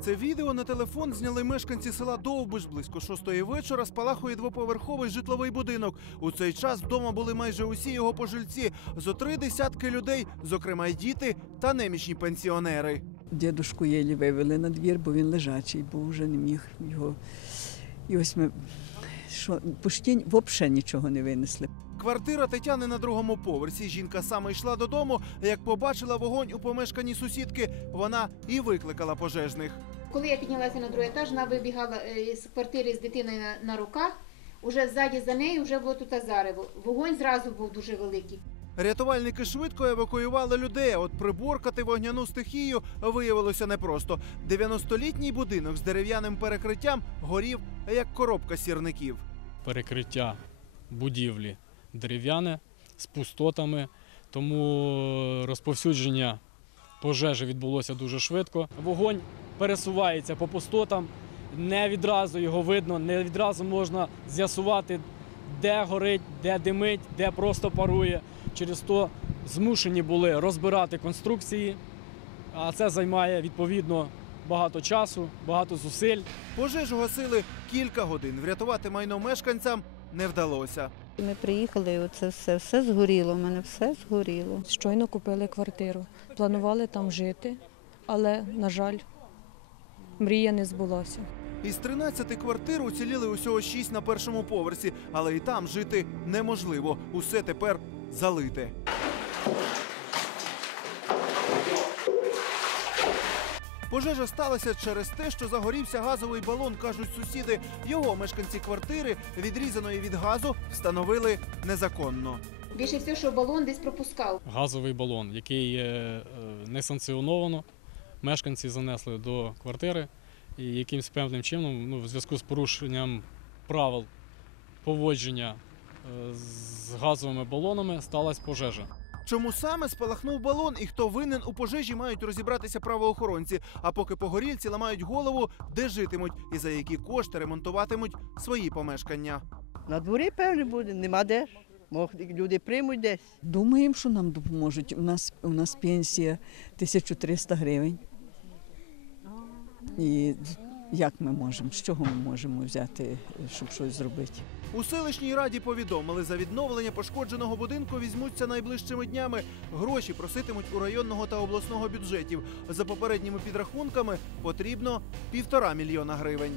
Це відео на телефон зняли мешканці села Довбиш. Близько шостої вечора спалахує двоповерховий житловий будинок. У цей час вдома були майже усі його пожильці. Зо три десятки людей, зокрема й діти та немічні пенсіонери. Дідушку єлі вивели на двір, бо він лежачий, був вже не міг його. І ось ми що, пуштінь взагалі нічого не винесли. Квартира Тетяни на другому поверсі. Жінка саме йшла додому. Як побачила вогонь у помешканні сусідки, вона і викликала пожежних. Коли я піднялася на другий етаж, вона вибігала е, з квартири з дитиною на, на руках. Уже ззаді за нею вже було тут зарево. Вогонь зразу був дуже великий. Рятувальники швидко евакуювали людей. От приборкати вогняну стихію виявилося непросто. 90-літній будинок з дерев'яним перекриттям горів як коробка сірників. перекриття будівлі дерев'яне з пустотами, тому розповсюдження пожежі відбулося дуже швидко. Вогонь пересувається по пустотам, не відразу його видно, не відразу можна з'ясувати, де горить, де димить, де просто парує. Через то змушені були розбирати конструкції, а це займає відповідно багато часу, багато зусиль. Пожежу гасили кілька годин. Врятувати майно мешканцям не вдалося. Ми приїхали, і оце все, все згоріло. У мене все згоріло. Щойно купили квартиру. Планували там жити, але, на жаль, мрія не збулася. Із 13 квартир уціліли усього 6 на першому поверсі, але і там жити неможливо. Усе тепер залите. Пожежа сталася через те, що загорівся газовий балон, кажуть сусіди. Його мешканці квартири, відрізаної від газу, встановили незаконно. Більше всього, що балон десь пропускав. газовий балон, який е, не санкціоновано. Мешканці занесли до квартири і якимсь певним чином, ну, в зв'язку з порушенням правил поводження е, з газовими балонами сталася пожежа. Чому саме спалахнув балон і хто винен у пожежі, мають розібратися правоохоронці. А поки погорільці ламають голову, де житимуть і за які кошти ремонтуватимуть свої помешкання. На дворі, певне, буде, нема де. Мог, люди приймуть десь. Думаємо, що нам допоможуть. У нас, у нас пенсія 1300 гривень. І як ми можемо, з чого ми можемо взяти, щоб щось зробити? У селищній раді повідомили, за відновлення пошкодженого будинку візьмуться найближчими днями. Гроші проситимуть у районного та обласного бюджетів. За попередніми підрахунками потрібно півтора мільйона гривень.